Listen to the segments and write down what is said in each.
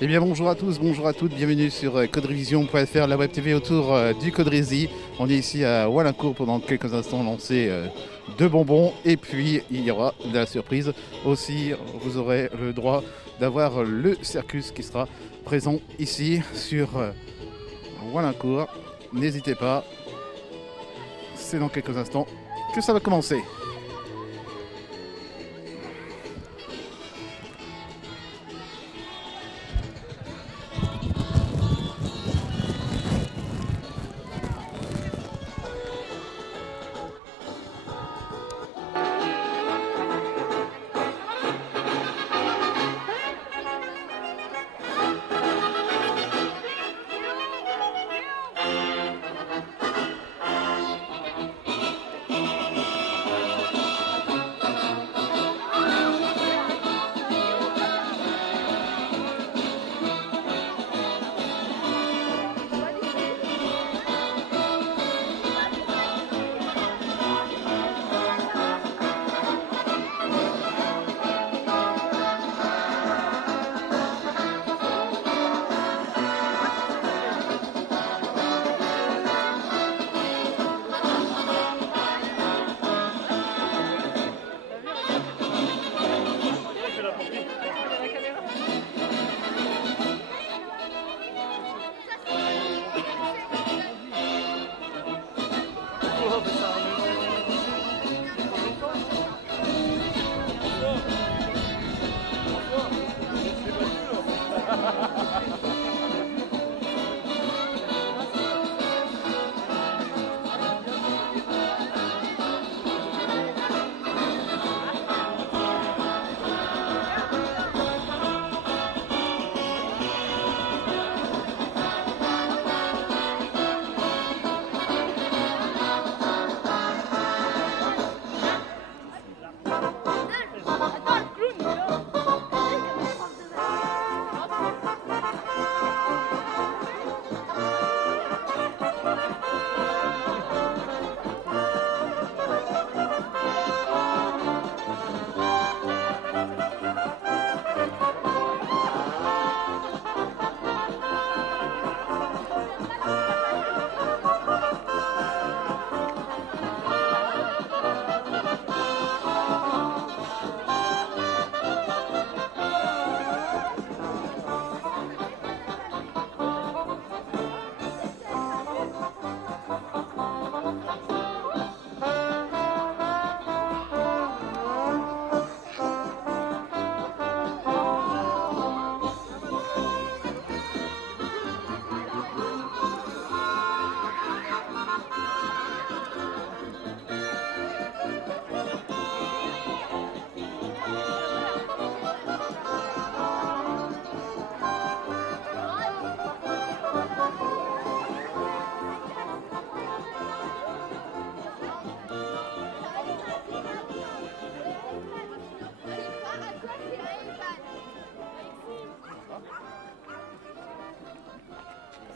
Eh bien bonjour à tous, bonjour à toutes, bienvenue sur coderevision.fr, la web TV autour du Codrésie. On est ici à Walincourt pendant quelques instants lancer de bonbons et puis il y aura de la surprise. Aussi vous aurez le droit d'avoir le circus qui sera présent ici sur Walincourt. N'hésitez pas, c'est dans quelques instants que ça va commencer.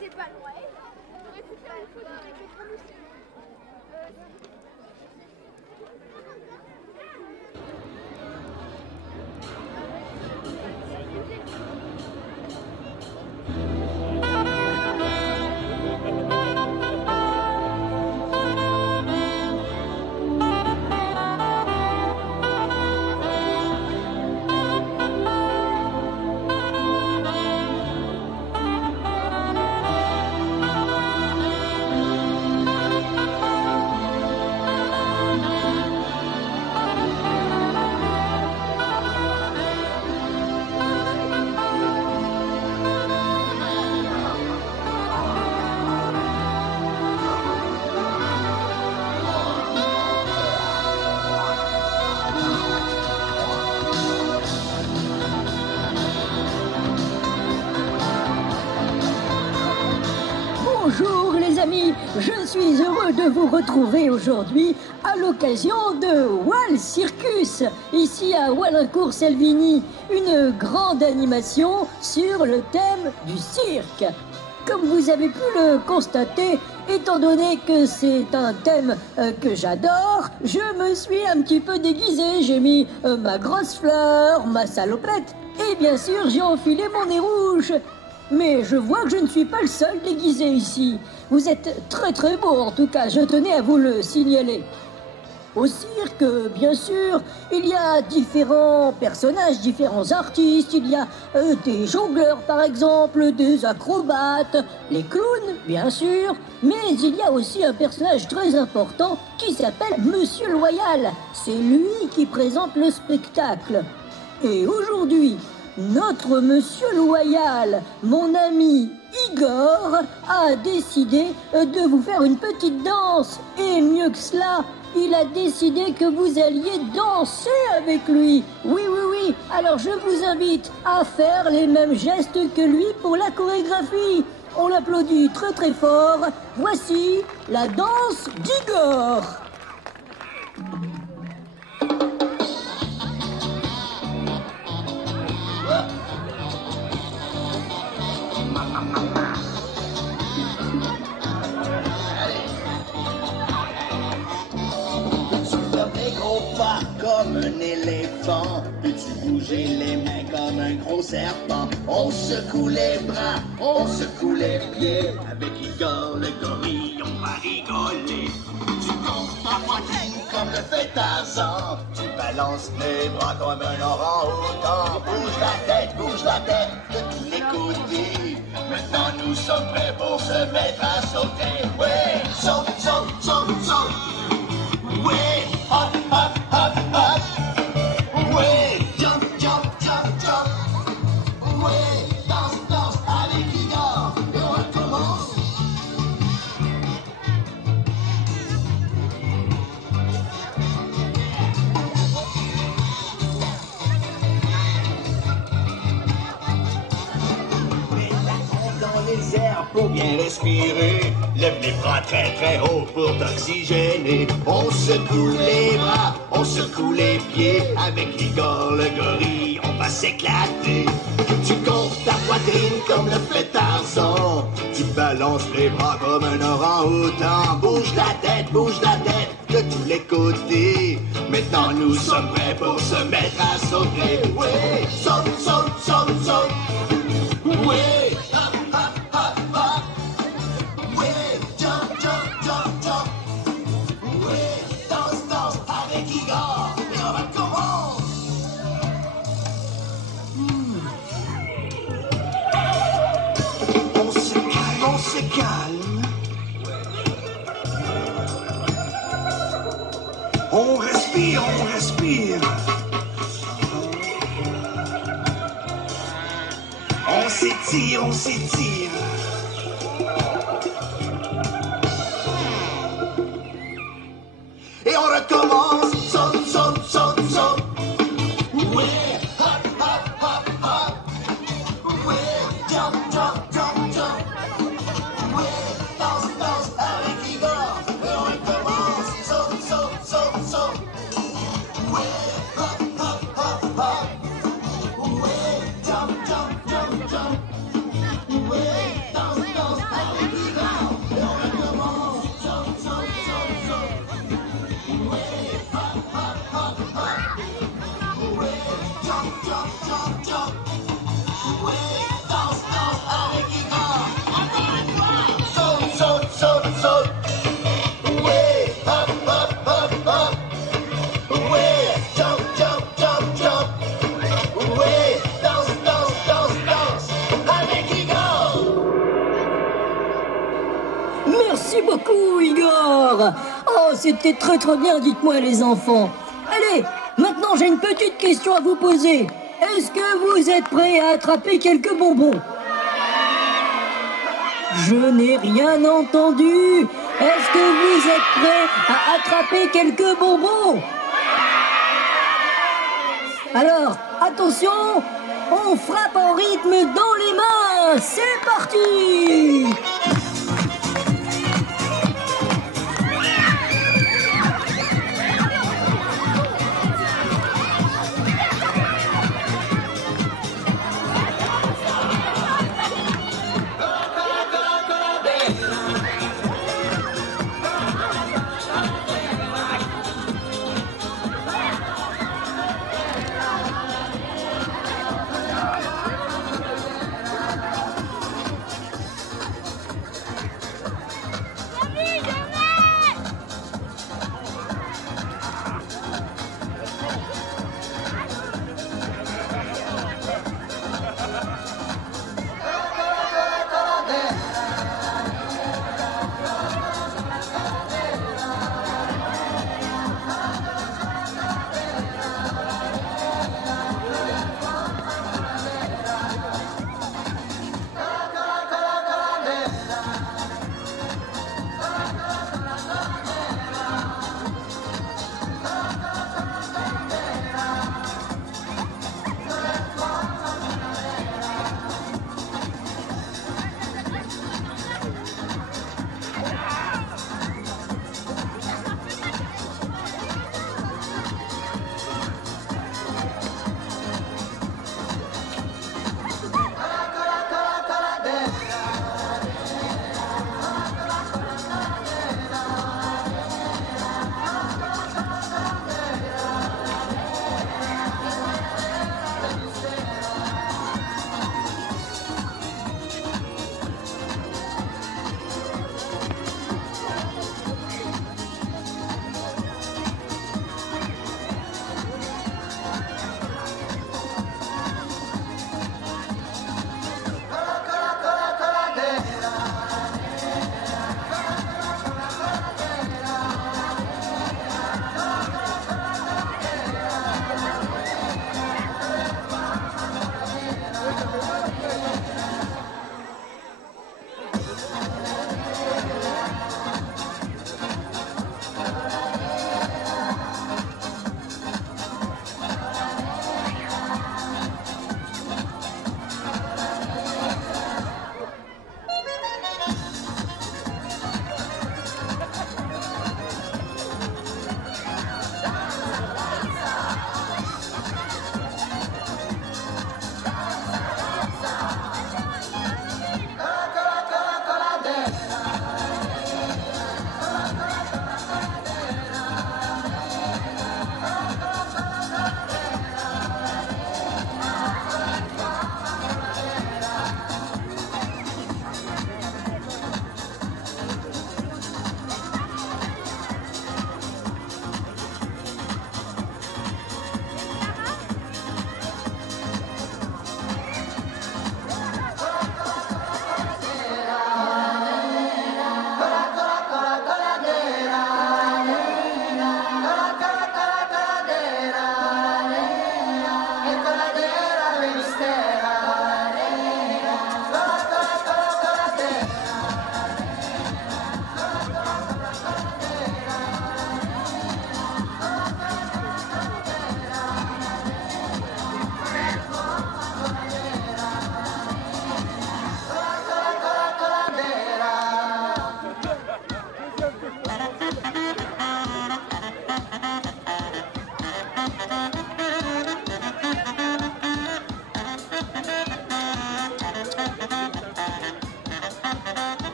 C'est pas loin. J'aurais pu faire une photo avec les traductions. Bonjour les amis, je suis heureux de vous retrouver aujourd'hui à l'occasion de Wal Circus, ici à Walincourt-Salvigny, une grande animation sur le thème du cirque. Comme vous avez pu le constater, étant donné que c'est un thème que j'adore, je me suis un petit peu déguisée. J'ai mis ma grosse fleur, ma salopette Et bien sûr, j'ai enfilé mon nez rouge. Mais je vois que je ne suis pas le seul déguisé ici. Vous êtes très très beau en tout cas, je tenais à vous le signaler. Au cirque, bien sûr, il y a différents personnages, différents artistes, il y a des jongleurs par exemple, des acrobates, les clowns, bien sûr, mais il y a aussi un personnage très important qui s'appelle Monsieur Loyal. C'est lui qui présente le spectacle. Et aujourd'hui, notre Monsieur Loyal, mon ami Igor, a décidé de vous faire une petite danse. Et mieux que cela, il a décidé que vous alliez danser avec lui. Oui, oui, oui. Alors je vous invite à faire les mêmes gestes que lui pour la chorégraphie. On l'applaudit très très fort. Voici la danse d'Igor. Comme un éléphant, peux-tu bouger les mains comme un gros serpent? On secoue les bras, on secoue les pieds. Avec Igor le gorille, on va rigoler. Tu gonfles ta poitrine comme le fait Tarzan. Tu balances les bras comme un orang-outan. Bouge la tête de tous les côtés. Maintenant nous sommes prêts pour se mettre à sauter. Ouais, saute, saute, saute, saute. Ouais, hop, hop, hop, hop. Ouais, jump, jump, jump, jump. Ouais, danse, danse avec Igor. Et on recommence. Mets la tête dans les airs pour bien respirer. Lève les bras très très haut pour t'oxygéner. On secoue les bras, on secoue les pieds. Avec Igor le gorille, on va s'éclater. Tu gonfles ta poitrine comme le fait Tarzan. Tu balances les bras comme un orang-outan. Bouge la tête de tous les côtés. Maintenant nous sommes prêts pour se mettre à sauter. Ouais, saute, saute, saute, saute. Ouais, hop, hop, hop, hop. Ouais, jump, jump, jump, jump. Ouais, danse, danse avec Igor. Et on va commencer. On se calme, on se calme. On respire, on respire. On s'étire, on s'étire. Et on recommence. Saute, saute, saute, saute. Ouais, hop, hop, hop, hop. Ouais, jump, jump, jump, jump. Ouais, danse, danse avec Igor. Et on recommence. Saute, saute, saute, saute. Ouais, hop, hop, hop, hop. Ouais, jump, jump, jump, jump. Ouais, danse, danse avec Igor. Et on recommence. Saute, saute, saute, saute. Ouais, hop, hop, hop, hop. Ouais, jump, jump, jump, jump. Ouais, danse, danse avec Igor. Encore une fois. Saute, saute, saute, saute. Ouais, hop, hop, hop, hop. Ouais, jump, jump, jump, jump. Ouais, danse, danse, danse, danse avec Igor. Merci beaucoup, Igor. Oh, c'était très très bien, dites-moi les enfants. Allez, maintenant j'ai une petite question à vous poser. Est-ce que vous êtes prêts à attraper quelques bonbons? Je n'ai rien entendu. Est-ce que vous êtes prêts à attraper quelques bonbons? Alors, attention, on frappe en rythme dans les mains. C'est parti!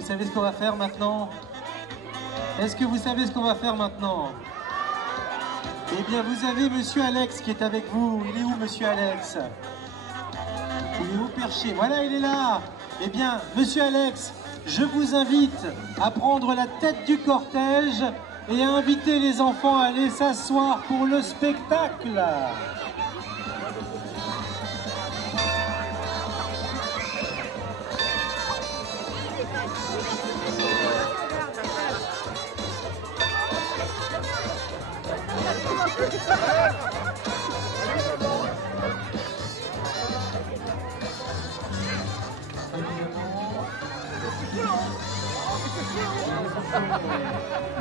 vous savez ce qu'on va faire maintenant? Est-ce que vous savez ce qu'on va faire maintenant? Eh bien, vous avez Monsieur Alex qui est avec vous. Il est où, Monsieur Alex? Il est où perché? Voilà, il est là. Eh bien, Monsieur Alex, je vous invite à prendre la tête du cortège et à inviter les enfants à aller s'asseoir pour le spectacle.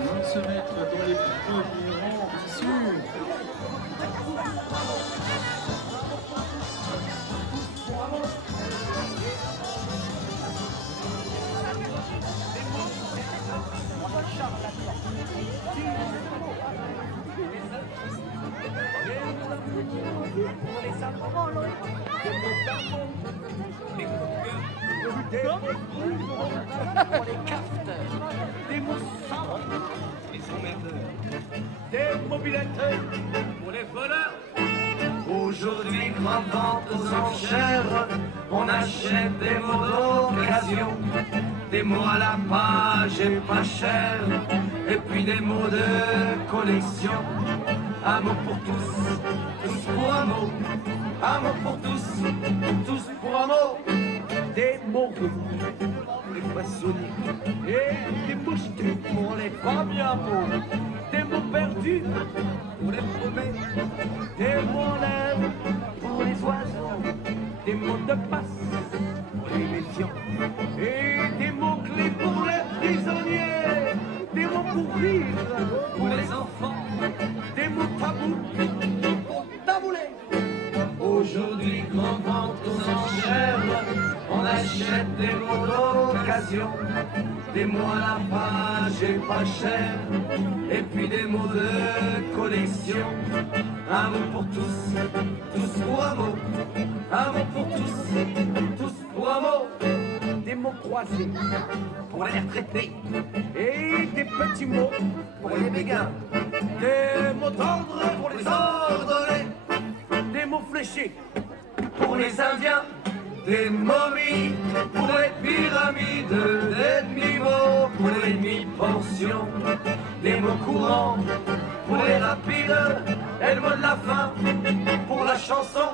Ils vont se mettre dans les premiers rangs, bien sûr. Pour les cafeteurs, des moussants, les emmerdeurs, des mobilettes pour les voleurs. Aujourd'hui, grande vente aux enchères, on achète des mots d'occasion, des mots à la page et pas cher, et puis des mots de collection. Un mot pour tous, tous pour un mot, un mot pour tous, tous pour un mot. Des mots pour les poissonniers et des mouchetés pour les pas bien mots, des mots perdus pour les paumés, des mots en l'air pour les oiseaux, des mots de passe pour les méfiants et des mots clés pour les prisonniers, des mots pour rire pour les enfants, des mots tabous pour tabouler. Aujourd'hui, grande vente aux enchères, on achète des mots d'occasion, des mots à la page et pas cher, et puis des mots de collection. Un mot pour tous, tous pour un mot, un mot pour tous, tous pour un mot. Des mots croisés pour les retraités, et des petits mots pour les béguins, des mots tendres pour les ordonnés, des mots fléchés pour les Indiens, des momies pour les pyramides, des demi-mots pour les demi-pensions, des mots courants pour les rapides, et le mot de la fin pour la chanson.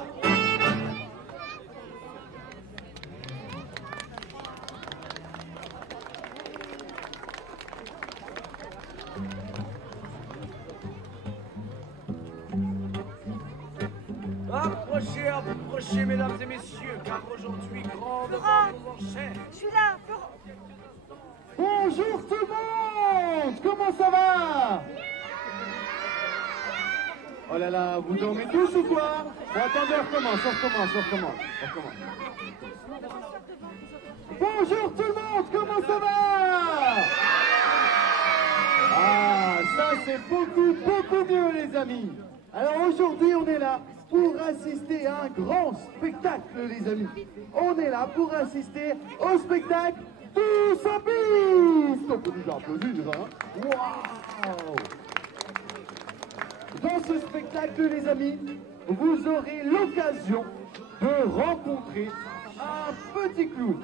Approchez, approchez, mesdames et messieurs, car aujourd'hui, grande vente aux enchères. Je suis là, Florent. Bonjour tout le monde. Comment ça va? Oh là là, vous dormez tous ou quoi? Bon, attendez, on recommence. Bonjour tout le monde, comment ça va? Ah, ça c'est beaucoup mieux les amis. Alors aujourd'hui on est là pour assister à un grand spectacle les amis. On est là pour assister au spectacle Tous en piste. On peut nous applaudir, hein? Waouh! Dans ce spectacle les amis, vous aurez l'occasion de rencontrer un petit clown.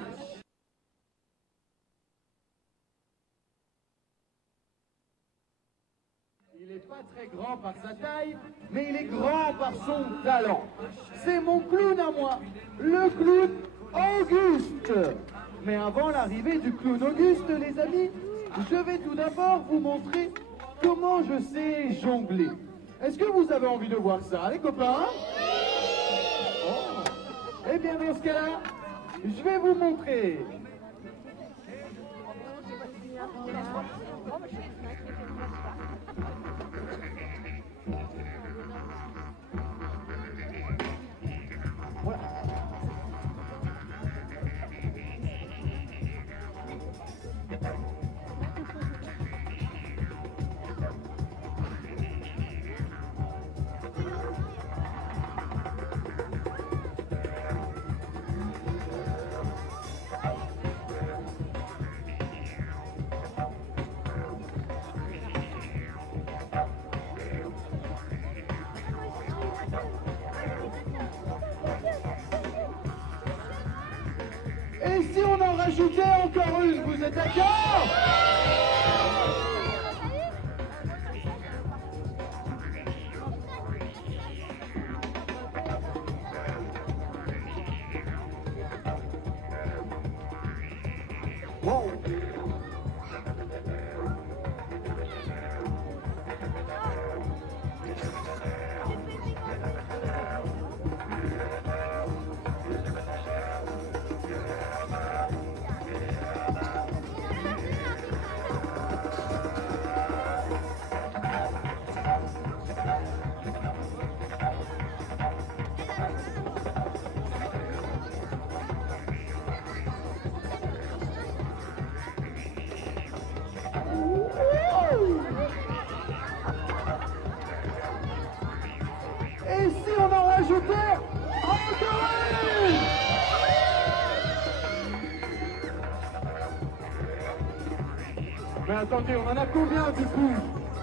Il n'est pas très grand par sa taille, mais il est grand par son talent. C'est mon clown à moi, le clown Auguste. Mais avant l'arrivée du clown Auguste, les amis, je vais tout d'abord vous montrer comment je sais jongler. Est-ce que vous avez envie de voir ça, les copains? Oh. Eh bien, dans ce cas-là, je vais vous montrer. Voilà. rajouter encore une, vous êtes d'accord? Wow. Et si on en rajoutait encore une? Mais attendez, on en a combien du coup?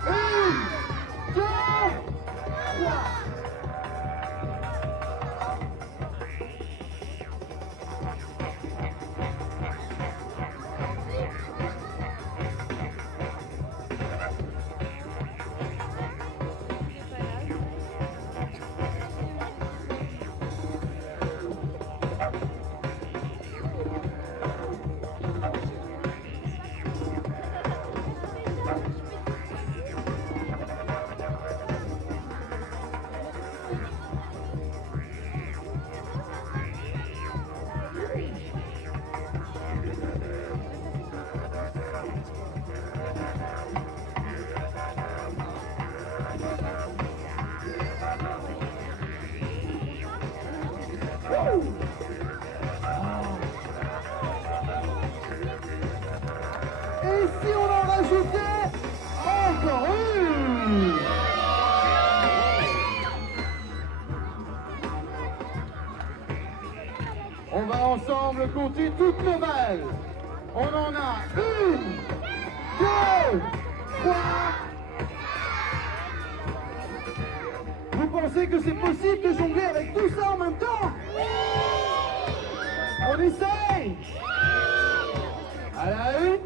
1, 2, 3. Et si on en rajoutait encore une? On va ensemble compter toutes nos balles. On en a 1, 2, 3. Vous pensez que c'est possible de jongler avec tout ça en même temps? On essaye. À la 1,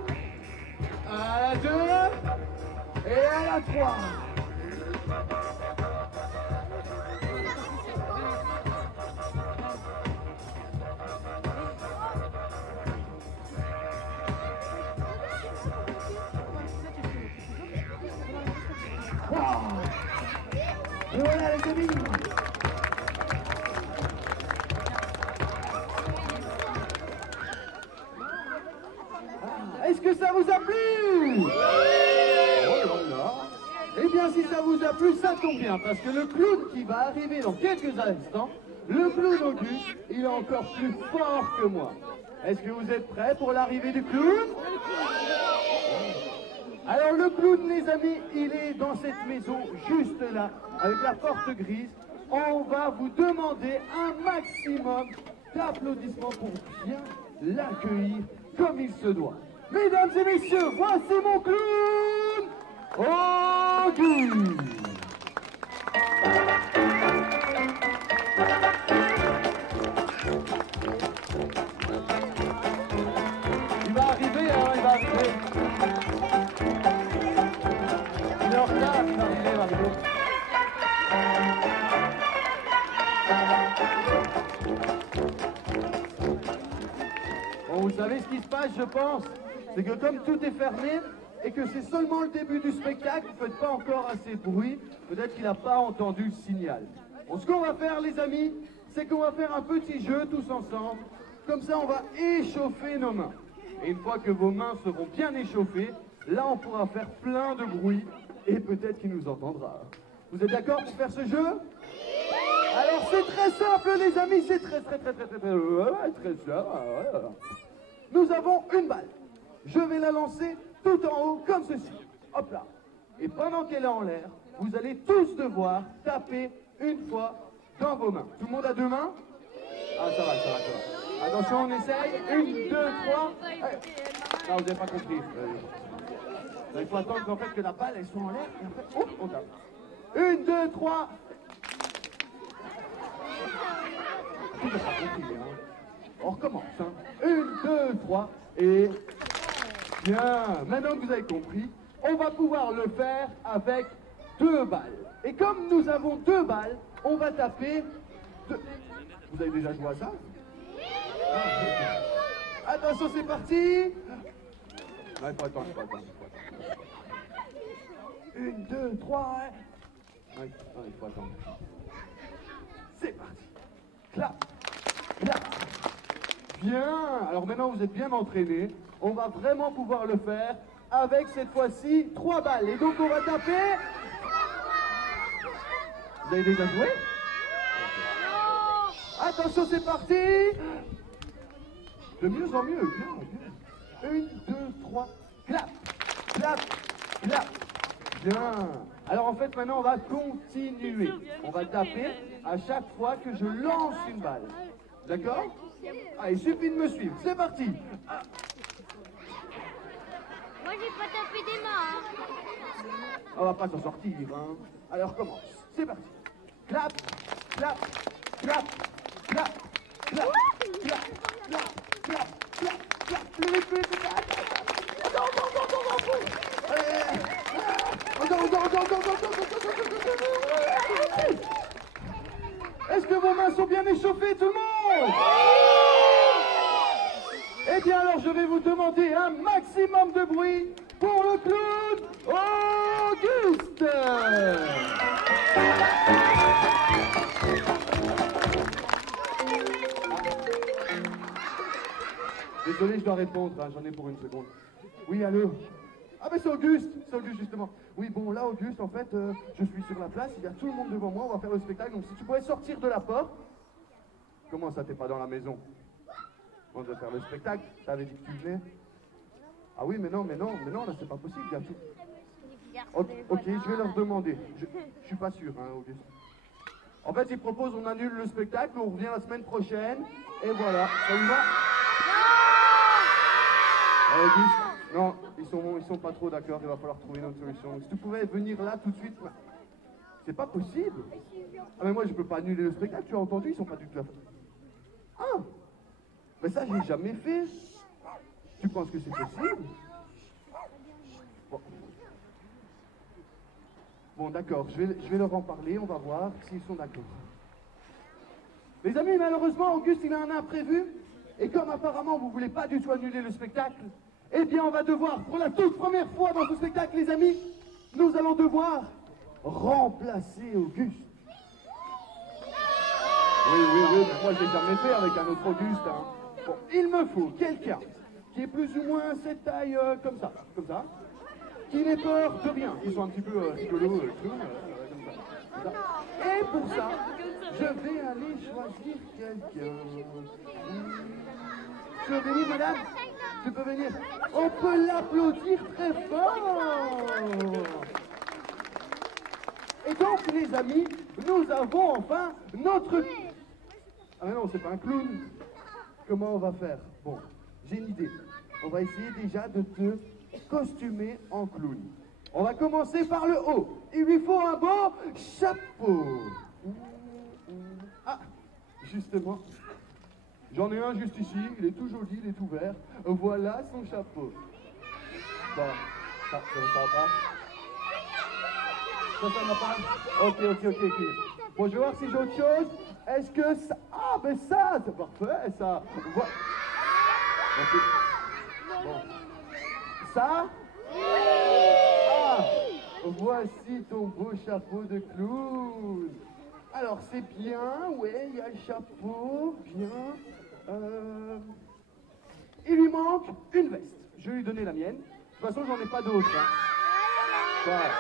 à la 2 et à la 3. Wow. Et voilà les amis. Est-ce que ça vous a plu? Oh là là. Eh bien, si ça vous a plu, ça tombe bien, parce que le clown qui va arriver dans quelques instants, le clown Auguste, il est encore plus fort que moi. Est-ce que vous êtes prêts pour l'arrivée du clown? Alors, le clown, les amis, il est dans cette maison, juste là, avec la porte grise. On va vous demander un maximum d'applaudissements pour bien l'accueillir comme il se doit. Mesdames et messieurs, voici mon clown, Auguste. Il va arriver, hein, il va arriver. Il est en retard, il va arriver, il va arriver. Bon, vous savez ce qui se passe, je pense, c'est que comme tout est fermé et que c'est seulement le début du spectacle, vous ne faites pas encore assez de bruit, peut-être qu'il n'a pas entendu le signal. Bon, ce qu'on va faire, les amis, c'est qu'on va faire un petit jeu tous ensemble. Comme ça, on va échauffer nos mains. Et une fois que vos mains seront bien échauffées, là, on pourra faire plein de bruit et peut-être qu'il nous entendra. Vous êtes d'accord pour faire ce jeu? Alors, c'est très simple, les amis, c'est très simple. Nous avons une balle. Je vais la lancer tout en haut, comme ceci. Hop là. Et pendant qu'elle est en l'air, vous allez tous devoir taper une fois dans vos mains. Tout le monde a deux mains? Ah, ça va, ça va, ça va. Attention, on essaye. 1, 2, 3. Non, vous n'avez pas compris. Il faut attendre qu'en fait que la balle, elle soit en l'air. Et en fait, oh, on tape. 1, 2, 3. Vous n'avez pas compris, hein. On recommence. Hein. 1, 2, 3 et... Bien, maintenant que vous avez compris, on va pouvoir le faire avec 2 balles. Et comme nous avons 2 balles, on va taper... Vous avez déjà joué à ça? Attention, c'est parti. Non, il faut attendre, il faut attendre. 1, 2, 3... Non, il faut attendre. C'est parti. Clap, clap. Bien. Alors maintenant, vous êtes bien entraînés. On va vraiment pouvoir le faire avec cette fois-ci 3 balles. Et donc, on va taper... Vous avez déjà joué? Attention, c'est parti. De mieux en mieux. Bien, bien. 1, 2, 3. Clap, clap, clap. Bien. Alors en fait, maintenant, on va continuer. On va taper à chaque fois que je lance une balle. D'accord? Ah, il suffit de me suivre. C'est parti. Moi, j'ai pas tapé des mains. On va pas s'en sortir. Hein. Alors commence. C'est parti. Clap, clap, clap, clap, clap, clap, clap, clap, clap, clap. Plus vite, plus vite. Est-ce que vos mains sont bien échauffées, tout le monde? Eh bien alors je vais vous demander un maximum de bruit pour le clown Auguste. Désolé, je dois répondre, hein, j'en ai pour 1 seconde. Oui, allô? Ah mais c'est Auguste justement. Oui bon là Auguste en fait je suis sur la place, il y a tout le monde devant moi, on va faire le spectacle, donc si tu pouvais sortir de la porte. Comment ça t'es pas dans la maison? On doit faire le spectacle, t'avais dit que tu venais. Ah oui mais non là c'est pas possible, il y a tout. Ok, je vais leur demander, je suis pas sûr hein Auguste. En fait ils proposent on annule le spectacle, on revient la semaine prochaine, et voilà, ça vous va? Auguste, non, ils sont pas trop d'accord, il va falloir trouver une autre solution. Si tu pouvais venir là tout de suite, c'est pas possible. Ah mais moi je peux pas annuler le spectacle, tu as entendu, ils sont pas du tout là. Ah, mais ça j'ai jamais fait. Tu penses que c'est possible? Bon d'accord, je vais leur en parler, on va voir s'ils sont d'accord. Les amis, malheureusement, Auguste il a un imprévu. Et comme apparemment vous voulez pas du tout annuler le spectacle, eh bien on va devoir, pour la toute première fois dans ce spectacle les amis, nous allons devoir remplacer Auguste. Oui, mais moi je l'ai jamais fait avec un autre Auguste. Hein. Bon, il me faut quelqu'un qui est plus ou moins cette taille comme ça, qui n'ait peur de rien, qui soit un petit peu rigolo, clown, comme ça. Et pour ça, je vais aller choisir quelqu'un. Tu veux venir, madame? Tu peux venir. On peut l'applaudir très fort. Et donc, les amis, nous avons enfin notre... Ah mais non, c'est pas un clown. Comment on va faire? Bon, j'ai une idée. On va essayer déjà de te costumer en clown. On va commencer par le haut. Il lui faut un beau chapeau. Ah, justement. J'en ai un juste ici, il est tout joli, il est tout vert. Voilà son chapeau. Bon, ça va pas? Ça va pas? Ok. Bon, je vais voir si j'ai autre chose. Est-ce que ça... Ah, ben ça, c'est parfait, ça. Bon. Ça? Ah, voici ton beau chapeau de clown. Alors, c'est bien, ouais, il y a le chapeau, bien. Il lui manque une veste. Je vais lui donner la mienne. De toute façon, j'en ai pas d'autre. Hein. Voilà.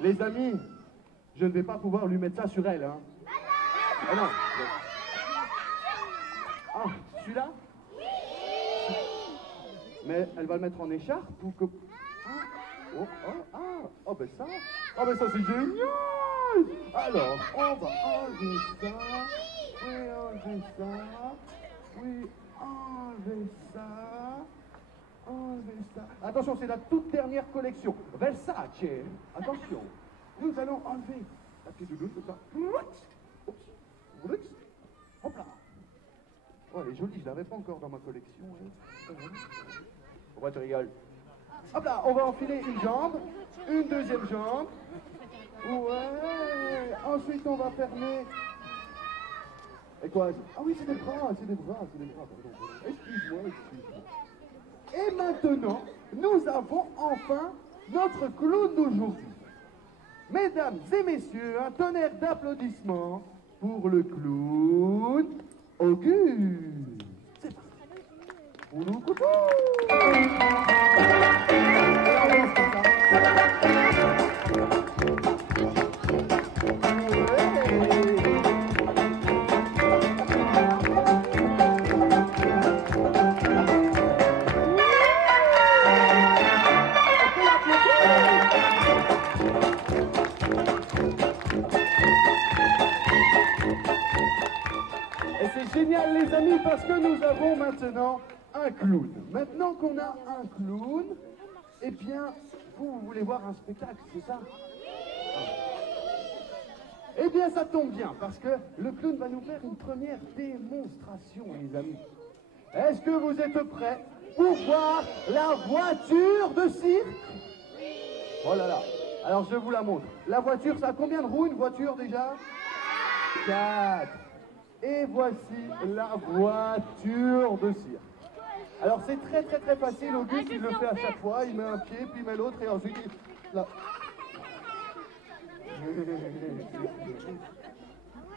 Les amis, je ne vais pas pouvoir lui mettre ça sur elle. Hein. Ah non. Ah, celui-là? Mais elle va le mettre en écharpe ou que... Oh, ben ça. Oh, ben ça, c'est génial. Alors, on va enlever ça. Oui, enlever ça. Oui, enlever ça. Enlever ça. Attention, c'est la toute dernière collection. Versace. Attention. Nous allons enlever la petite doudoune, comme ça. Oups. Hop là. Oh, elle est jolie, je l'avais pas encore dans ma collection. Hein. Pourquoi tu rigoles? Hop là, on va enfiler une jambe, une deuxième jambe. Ouais. Ensuite, on va fermer. Et quoi? Ah oui, c'est des bras, c'est des bras, c'est des bras. Pardon. Excuse-moi, excuse-moi. Et maintenant, nous avons enfin notre clown d'aujourd'hui. Mesdames et messieurs, un tonnerre d'applaudissements pour le clown Auguste. C'est parti. Coucou, coucou. Génial les amis, parce que nous avons maintenant un clown. Maintenant qu'on a un clown, eh bien, vous voulez voir un spectacle, c'est ça? Eh bien, ça tombe bien, parce que le clown va nous faire une première démonstration, les amis. Est-ce que vous êtes prêts pour voir la voiture de cirque? Oh là là, alors je vous la montre. La voiture, ça a combien de roues, une voiture déjà? 4. Et voici la voiture de cirque. Alors c'est très très très facile, Auguste il le fait à chaque fois, il met un pied, puis il met l'autre et ensuite il... Là.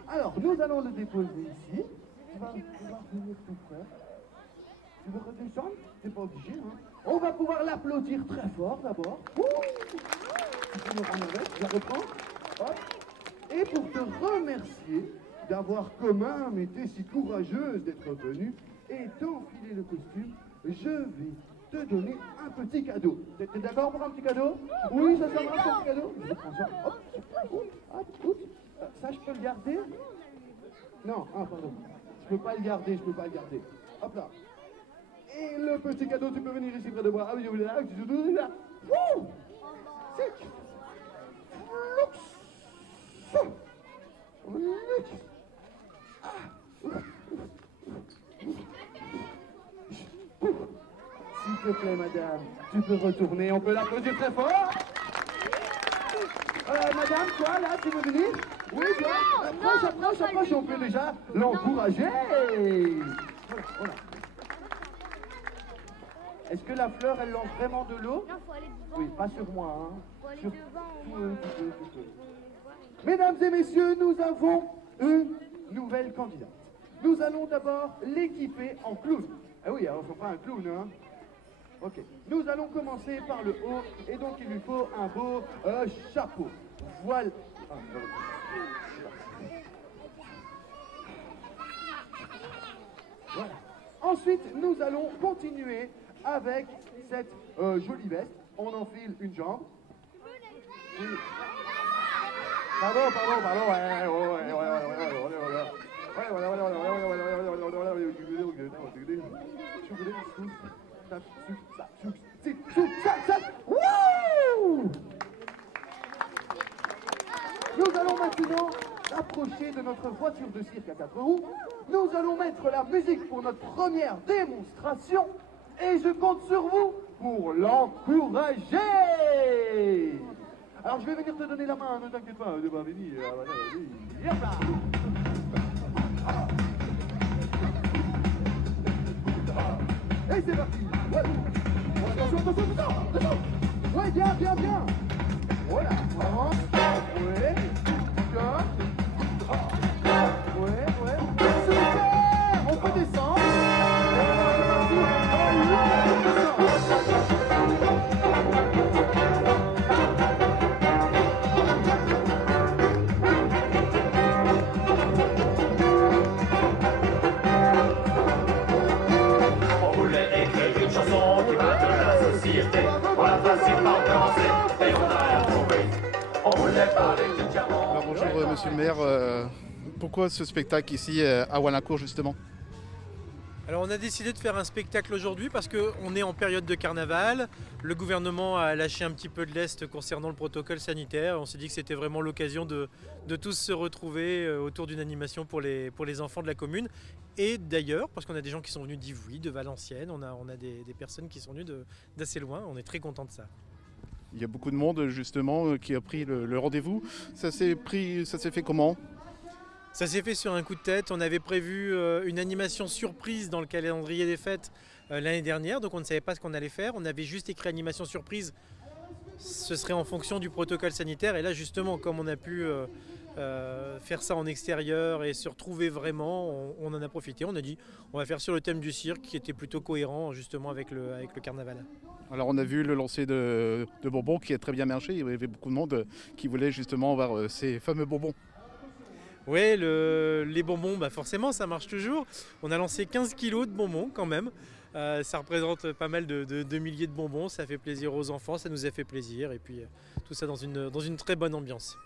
Alors nous allons le déposer ici. Tu vas venir tout faire. Tu veux redescendre? T'es pas obligé, hein. On va pouvoir l'applaudir très fort d'abord. Tu peux me rendre avec, je la reprends. Hop. Et pour te remercier d'avoir quand même été si courageuse d'être venue et d'enfiler le costume, je vais te donner un petit cadeau. T'es d'accord pour un petit cadeau? Oui, ça marche un petit cadeau? Je prends ça. Hop, hop, hop. Ça, je peux le garder? Non, ah, pardon. Je peux pas le garder, je peux pas le garder. Hop là. Et le petit cadeau, tu peux venir ici près de moi. Ah oui, là, là. Wouh! C'est... S'il te plaît, madame, tu peux retourner, on peut l'applaudir très fort. Madame, toi, là, tu veux venir? Oui, bien. Approche, on peut déjà l'encourager. Voilà, voilà. Est-ce que la fleur, elle lance vraiment de l'eau? Non, faut aller devant. Oui, pas sur moi, hein. Faut aller Sur... devant. Tu peux. Mesdames et messieurs, nous avons une nouvelle candidate. Nous allons d'abord l'équiper en clown. Ah oui, alors faut pas un clown, hein. Ok. Nous allons commencer par le haut, et donc il lui faut un beau chapeau. Voilà. Ah, voilà. Ensuite, nous allons continuer avec cette jolie veste. On enfile une jambe. Oui. Pardon, Nous allons maintenant approcher de notre voiture de cirque à 4 roues. Nous allons mettre la musique pour notre première démonstration. Et je compte sur vous pour l'encourager. Alors je vais venir te donner la main, ne t'inquiète pas, de pas venir. Yep là. Et c'est parti. Ouais. Attention. Ouais, bien. Voilà. Ouais. Ouais. Super. On peut descendre. Alors bonjour monsieur le maire, pourquoi ce spectacle ici à Walincourt justement? Alors on a décidé de faire un spectacle aujourd'hui parce qu'on est en période de carnaval. Le gouvernement a lâché un petit peu de lest concernant le protocole sanitaire. On s'est dit que c'était vraiment l'occasion de tous se retrouver autour d'une animation pour les enfants de la commune. Et d'ailleurs, parce qu'on a des gens qui sont venus d'Ivry, de Valenciennes, on a des personnes qui sont venues d'assez loin. On est très contents de ça. Il y a beaucoup de monde justement qui a pris le rendez-vous. Ça s'est fait comment ? Ça s'est fait sur un coup de tête. On avait prévu une animation surprise dans le calendrier des fêtes l'année dernière, donc on ne savait pas ce qu'on allait faire. On avait juste écrit animation surprise. Ce serait en fonction du protocole sanitaire. Et là, justement, comme on a pu faire ça en extérieur et se retrouver vraiment, on en a profité. On a dit, on va faire sur le thème du cirque, qui était plutôt cohérent justement avec le carnaval. Alors on a vu le lancer de bonbons qui a très bien marché. Il y avait beaucoup de monde qui voulait justement avoir ces fameux bonbons. Oui, les bonbons, forcément, ça marche toujours. On a lancé 15 kilos de bonbons quand même. Ça représente pas mal de milliers de bonbons. Ça fait plaisir aux enfants, ça nous a fait plaisir. Et puis tout ça dans une très bonne ambiance.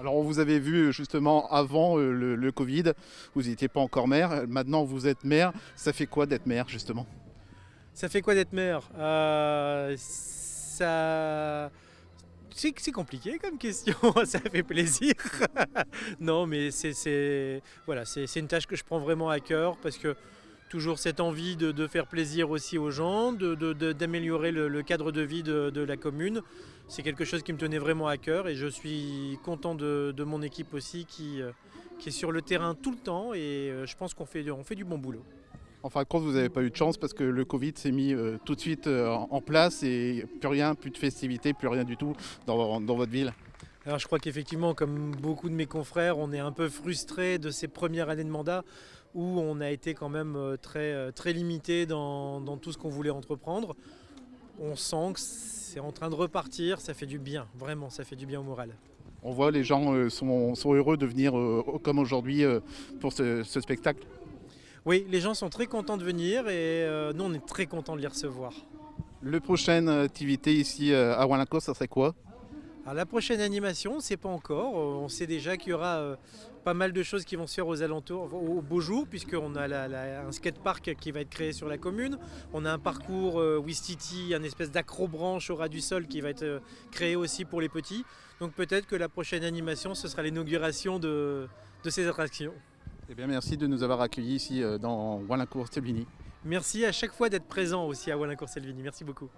Alors on vous avait vu justement avant le Covid. Vous n'étiez pas encore maire. Maintenant vous êtes maire. Ça fait quoi d'être maire justement ? Ça fait quoi d'être maire ? C'est compliqué comme question, ça fait plaisir. Non, mais c'est une tâche que je prends vraiment à cœur parce que toujours cette envie de faire plaisir aussi aux gens, d'améliorer le cadre de vie de la commune. C'est quelque chose qui me tenait vraiment à cœur et je suis content de mon équipe aussi qui est sur le terrain tout le temps et je pense qu'on fait du bon boulot. En fin de compte, vous n'avez pas eu de chance parce que le Covid s'est mis tout de suite en place et plus de festivités, plus rien du tout dans votre ville. Alors je crois qu'effectivement, comme beaucoup de mes confrères, on est un peu frustrés de ces premières années de mandat où on a été quand même très limité dans tout ce qu'on voulait entreprendre. On sent que c'est en train de repartir, ça fait du bien, vraiment, ça fait du bien au moral. On voit les gens sont heureux de venir comme aujourd'hui pour ce spectacle. Oui, les gens sont très contents de venir et nous on est très contents de les recevoir. La prochaine activité ici à Walincourt, ça serait quoi ? Alors la prochaine animation, on ne sait pas encore. On sait déjà qu'il y aura pas mal de choses qui vont se faire aux alentours, au beau jour, puisqu'on a un skatepark qui va être créé sur la commune. On a un parcours Ouistiti, un espèce d'acrobranche au ras du sol qui va être créé aussi pour les petits. Donc peut-être que la prochaine animation, ce sera l'inauguration de ces attractions. Eh bien, merci de nous avoir accueillis ici dans Walincourt-Selbini. Merci à chaque fois d'être présent aussi à Walincourt-Selbini. Merci beaucoup.